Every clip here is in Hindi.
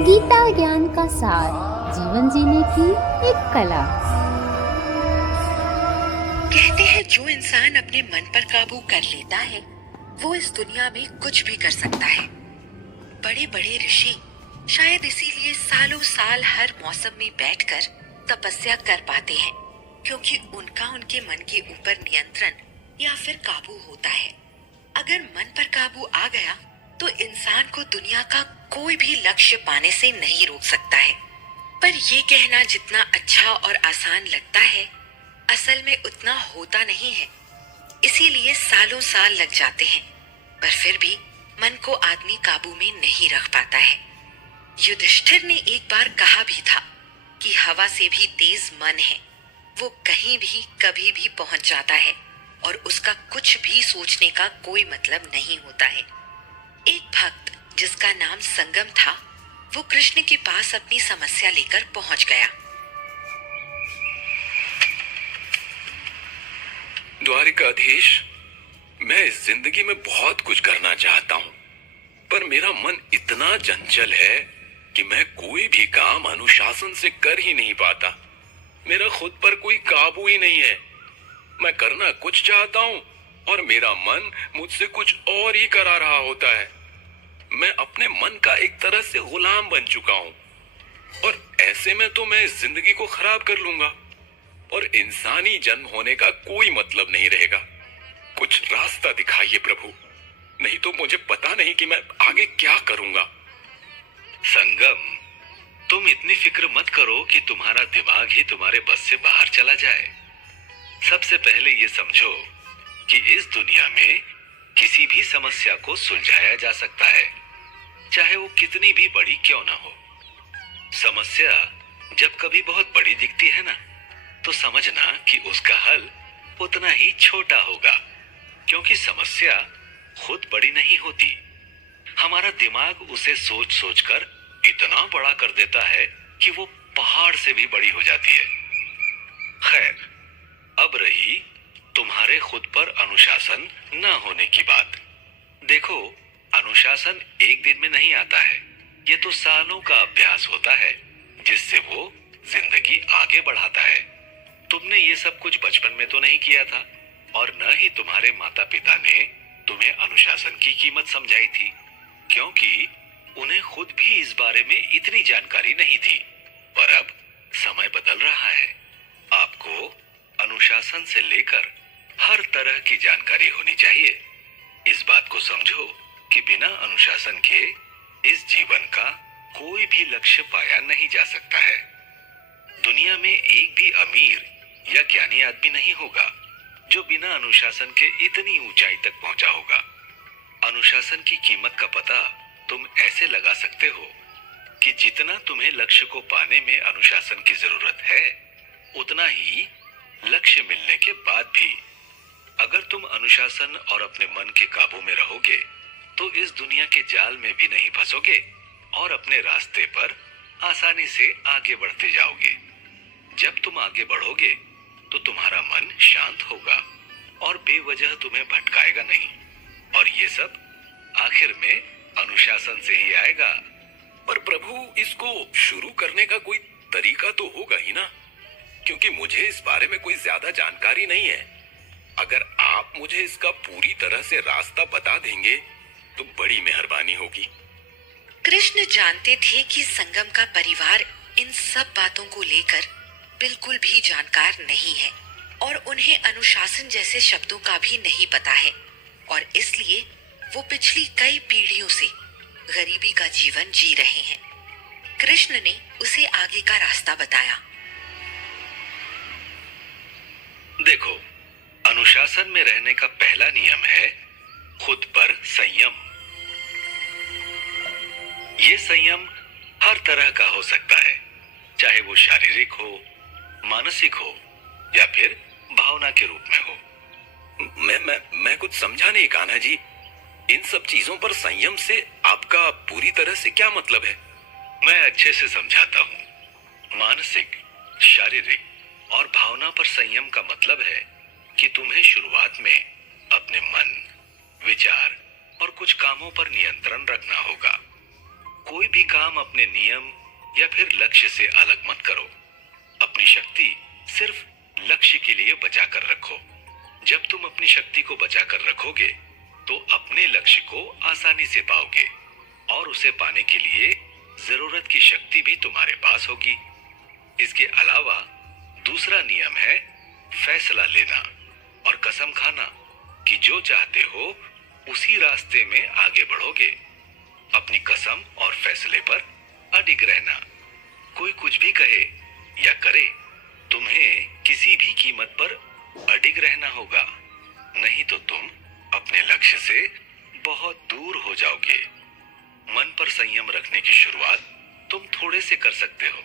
गीता ज्ञान का सार, जीवन जीने की एक कला। कहते हैं जो इंसान अपने मन पर काबू कर लेता है वो इस दुनिया में कुछ भी कर सकता है। बड़े बड़े ऋषि शायद इसीलिए सालों साल हर मौसम में बैठकर तपस्या कर पाते हैं, क्योंकि उनका उनके मन के ऊपर नियंत्रण या फिर काबू होता है। अगर मन पर काबू आ गया तो इंसान को दुनिया का कोई भी लक्ष्य पाने से नहीं रोक सकता है। पर ये कहना जितना अच्छा और आसान लगता है, असल में उतना होता नहीं है। इसीलिए सालों साल लग जाते हैं, पर फिर भी मन को आदमी काबू में नहीं रख पाता है। युधिष्ठिर ने एक बार कहा भी था कि हवा से भी तेज मन है, वो कहीं भी कभी भी पहुंच जाता है और उसका कुछ भी सोचने का कोई मतलब नहीं होता है। एक भक्त जिसका नाम संगम था, वो कृष्ण के पास अपनी समस्या लेकर पहुंच गया। द्वारिकाधीश, मैं इस जिंदगी में बहुत कुछ करना चाहता हूँ, पर मेरा मन इतना चंचल है कि मैं कोई भी काम अनुशासन से कर ही नहीं पाता। मेरा खुद पर कोई काबू ही नहीं है। मैं करना कुछ चाहता हूँ और मेरा मन मुझसे कुछ और ही करा रहा होता है। मैं अपने मन का एक तरह से गुलाम बन चुका हूँ और ऐसे में तो मैं इस जिंदगी को खराब कर लूंगा और इंसानी जन्म होने का कोई मतलब नहीं रहेगा। कुछ रास्ता दिखाइए प्रभु, नहीं तो मुझे पता नहीं कि मैं आगे क्या करूंगा। संगम, तुम इतनी फिक्र मत करो कि तुम्हारा दिमाग ही तुम्हारे बस से बाहर चला जाए। सबसे पहले ये समझो कि इस दुनिया में किसी भी समस्या को सुलझाया जा सकता है, चाहे वो कितनी भी बड़ी क्यों ना हो। समस्या जब कभी बहुत बड़ी दिखती है ना, तो समझना कि उसका हल उतना ही छोटा होगा, क्योंकि समस्या खुद बड़ी नहीं होती। हमारा दिमाग उसे सोच सोच कर इतना बड़ा कर देता है कि वो पहाड़ से भी बड़ी हो जाती है। खैर, अब रही तुम्हारे खुद पर अनुशासन न होने की बात। देखो, अनुशासन एक दिन में नहीं आता है, ये तो सालों का अभ्यास होता है जिससे वो जिंदगी आगे बढ़ाता है। तुमने ये सब कुछ बचपन में तो नहीं किया था और न ही तुम्हारे माता पिता ने तुम्हें अनुशासन की कीमत समझाई थी, क्योंकि उन्हें खुद भी इस बारे में इतनी जानकारी नहीं थी। पर अब समय बदल रहा है। आपको अनुशासन से लेकर हर तरह की जानकारी होनी चाहिए। इस बात को समझो कि बिना अनुशासन के इस जीवन का कोई भी लक्ष्य पाया नहीं जा सकता है। दुनिया में एक भी अमीर या ज्ञानी आदमी नहीं होगा जो बिना अनुशासन के इतनी ऊंचाई तक पहुंचा होगा। अनुशासन की कीमत का पता तुम ऐसे लगा सकते हो कि जितना तुम्हें लक्ष्य को पाने में अनुशासन की जरूरत है, उतना ही लक्ष्य मिलने के बाद भी अगर तुम अनुशासन और अपने मन के काबू में रहोगे तो इस दुनिया के जाल में भी नहीं फंसोगे और अपने रास्ते पर आसानी से आगे बढ़ते जाओगे। जब तुम आगे बढ़ोगे तो तुम्हारा मन शांत होगा और बेवजह तुम्हें भटकाएगा नहीं, और ये सब आखिर में अनुशासन से ही आएगा। पर प्रभु, इसको शुरू करने का कोई तरीका तो होगा ही ना, क्योंकि मुझे इस बारे में कोई ज्यादा जानकारी नहीं है। अगर आप मुझे इसका पूरी तरह से रास्ता बता देंगे तो बड़ी मेहरबानी होगी। कृष्ण जानते थे कि संगम का परिवार इन सब बातों को लेकर बिल्कुल भी जानकार नहीं है और उन्हें अनुशासन जैसे शब्दों का भी नहीं पता है, और इसलिए वो पिछली कई पीढ़ियों से गरीबी का जीवन जी रहे हैं। कृष्ण ने उसे आगे का रास्ता बताया। देखो, अनुशासन में रहने का पहला नियम है खुद पर संयम। ये संयम हर तरह का हो सकता है, चाहे वो शारीरिक हो, मानसिक हो या फिर भावना के रूप में हो। मैं कुछ समझा नहीं कान्हा जी। इन सब चीजों पर संयम से आपका पूरी तरह से क्या मतलब है? मैं अच्छे से समझाता हूँ। मानसिक, शारीरिक और भावना पर संयम का मतलब है कि तुम्हें शुरुआत में अपने मन, विचार और कुछ कामों पर नियंत्रण रखना होगा। कोई भी काम अपने नियम या फिर लक्ष्य से अलग मत करो। अपनी शक्ति सिर्फ लक्ष्य के लिए बचा कर रखो। जब तुम अपनी शक्ति को बचा कर रखोगे तो अपने लक्ष्य को आसानी से पाओगे और उसे पाने के लिए जरूरत की शक्ति भी तुम्हारे पास होगी। इसके अलावा दूसरा नियम है फैसला लेना और कसम खाना कि जो चाहते हो उसी रास्ते में आगे बढ़ोगे। अपनी कसम और फैसले पर अडिग रहना। कोई कुछ भी कहे या करे, तुम्हें किसी भी कीमत पर अडिग रहना होगा, नहीं तो तुम अपने लक्ष्य से बहुत दूर हो जाओगे। मन पर संयम रखने की शुरुआत तुम थोड़े से कर सकते हो।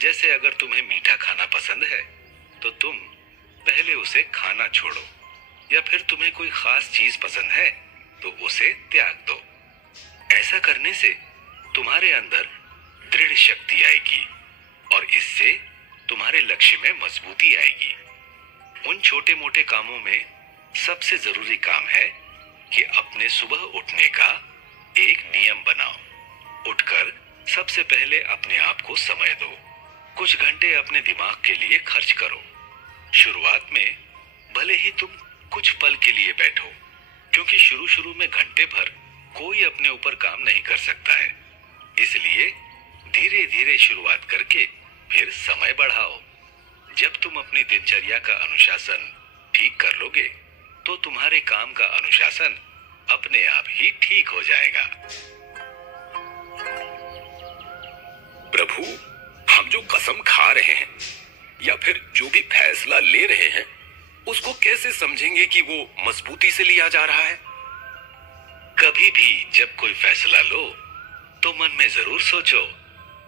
जैसे अगर तुम्हें मीठा खाना पसंद है तो तुम पहले उसे खाना छोड़ो, या फिर तुम्हें कोई खास चीज पसंद है तो उसे त्याग दो। ऐसा करने से तुम्हारे अंदर दृढ़ शक्ति आएगी और इससे तुम्हारे लक्ष्य में मजबूती आएगी। उन छोटे मोटे कामों में सबसे जरूरी काम है कि अपने सुबह उठने का एक नियम बनाओ। उठकर सबसे पहले अपने आप को समय दो। कुछ घंटे अपने दिमाग के लिए खर्च करो। शुरुआत में भले ही तुम कुछ पल के लिए बैठो, क्योंकि शुरू में घंटे भर कोई अपने ऊपर काम नहीं कर सकता है। इसलिए धीरे धीरे शुरुआत करके फिर समय बढ़ाओ। जब तुम अपनी दिनचर्या का अनुशासन ठीक कर लोगे तो तुम्हारे काम का अनुशासन अपने आप ही ठीक हो जाएगा। प्रभु, हम जो कसम खा रहे हैं या फिर जो भी फैसला ले रहे हैं उसको कैसे समझेंगे कि वो मजबूती से लिया जा रहा है? कभी भी जब कोई फैसला लो तो मन में जरूर सोचो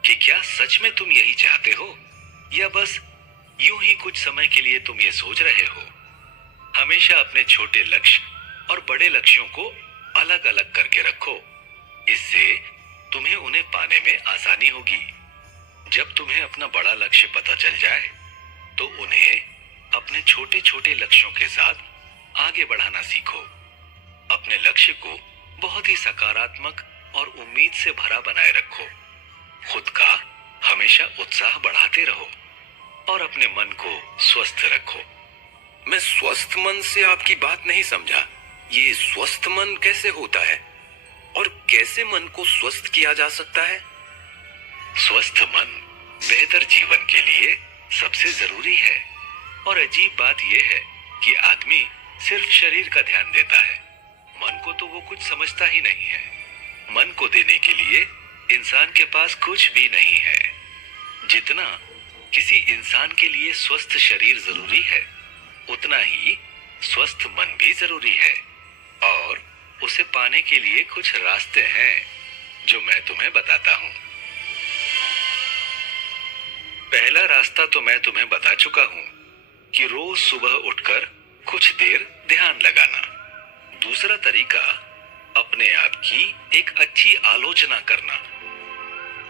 कि क्या सच में तुम यही चाहते हो या बस यूं ही कुछ समय के लिए तुम ये सोच रहे हो। हमेशा अपने छोटे लक्ष्य और बड़े लक्ष्यों को अलग अलग करके रखो। इससे तुम्हें उन्हें पाने में आसानी होगी। जब तुम्हें अपना बड़ा लक्ष्य पता चल जाए तो उन्हें अपने छोटे छोटे लक्ष्यों के साथ आगे बढ़ाना सीखो। अपने लक्ष्य को बहुत ही सकारात्मक और उम्मीद से भरा बनाए रखो। खुद का हमेशा उत्साह बढ़ाते रहो और अपने मन को स्वस्थ रखो। मैं स्वस्थ मन से आपकी बात नहीं समझा। ये स्वस्थ मन कैसे होता है और कैसे मन को स्वस्थ किया जा सकता है? स्वस्थ मन बेहतर जीवन के लिए सबसे जरूरी है। और अजीब बात यह है कि आदमी सिर्फ शरीर का ध्यान देता है, मन को तो वो कुछ समझता ही नहीं है। मन को देने के लिए इंसान के पास कुछ भी नहीं है। जितना किसी इंसान के लिए स्वस्थ शरीर जरूरी है उतना ही स्वस्थ मन भी जरूरी है। और उसे पाने के लिए कुछ रास्ते हैं जो मैं तुम्हें बताता हूं। पहला रास्ता तो मैं तुम्हें बता चुका हूं कि रोज सुबह उठकर कुछ देर ध्यान लगाना। दूसरा तरीका अपने आप की एक अच्छी आलोचना करना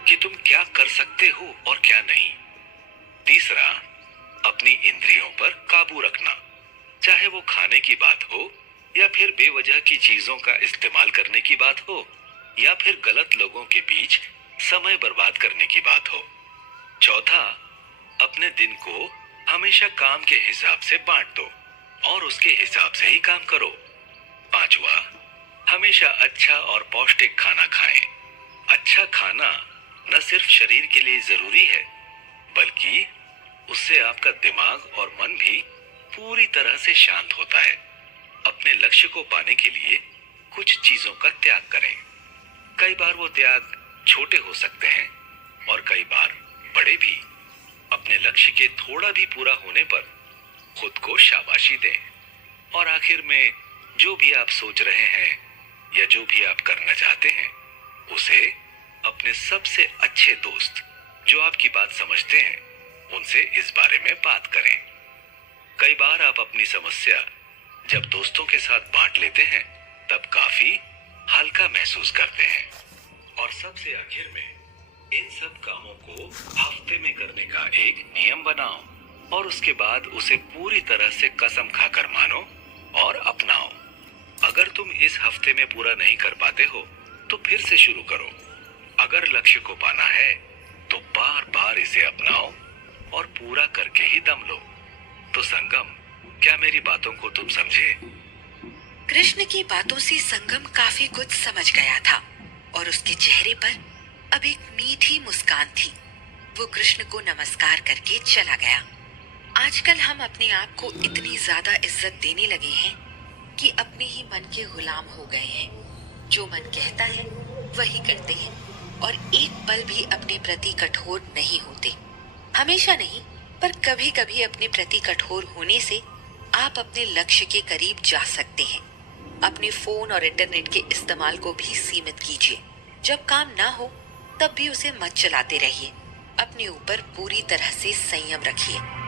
कि तुम क्या कर सकते हो और क्या नहीं। तीसरा अपनी इंद्रियों पर काबू रखना, चाहे वो खाने की बात हो या फिर बेवजह की चीजों का इस्तेमाल करने की बात हो या फिर गलत लोगों के बीच समय बर्बाद करने की बात हो। चौथा, अपने दिन को हमेशा काम के हिसाब से बांट दो और उसके हिसाब से ही काम करो। पांचवा, हमेशा अच्छा और पौष्टिक खाना खाएं। अच्छा खाना न सिर्फ शरीर के लिए जरूरी है बल्कि उससे आपका दिमाग और मन भी पूरी तरह से शांत होता है। अपने लक्ष्य को पाने के लिए कुछ चीजों का त्याग करें। कई बार वो त्याग छोटे हो सकते हैं और कई बार बड़े भी। अपने लक्ष्य के थोड़ा भी पूरा होने पर खुद को शाबाशी दें। और आखिर में जो भी आप सोच रहे हैं या जो भी आप करना चाहते हैं उसे अपने सबसे अच्छे दोस्त जो आपकी बात समझते हैं उनसे इस बारे में बात करें। कई बार आप अपनी समस्या जब दोस्तों के साथ बांट लेते हैं तब काफी हल्का महसूस करते हैं। और सबसे आखिर में इन सब कामों को हफ्ते में करने का एक नियम बनाओ और उसके बाद उसे पूरी तरह से कसम खाकर मानो और अपनाओ। अगर तुम इस हफ्ते में पूरा नहीं कर पाते हो तो फिर से शुरू करो। अगर लक्ष्य को पाना है तो बार बार इसे अपनाओ और पूरा करके ही दम लो। तो संगम, क्या मेरी बातों को तुम समझे? कृष्ण की बातों से संगम काफी कुछ समझ गया था और उसके चेहरे पर अब एक मीठी मुस्कान थी। वो कृष्ण को नमस्कार करके चला गया। आजकल हम अपने आप को इतनी ज्यादा इज्जत देने लगे हैं कि अपने ही मन के गुलाम हो गए हैं। जो मन कहता है वही करते हैं और एक पल भी अपने प्रति कठोर नहीं होते। हमेशा नहीं, पर कभी कभी अपने प्रति कठोर होने से आप अपने लक्ष्य के करीब जा सकते हैं। अपने फोन और इंटरनेट के इस्तेमाल को भी सीमित कीजिए। जब काम ना हो तब भी उसे मत चलाते रहिए। अपने ऊपर पूरी तरह से संयम रखिए।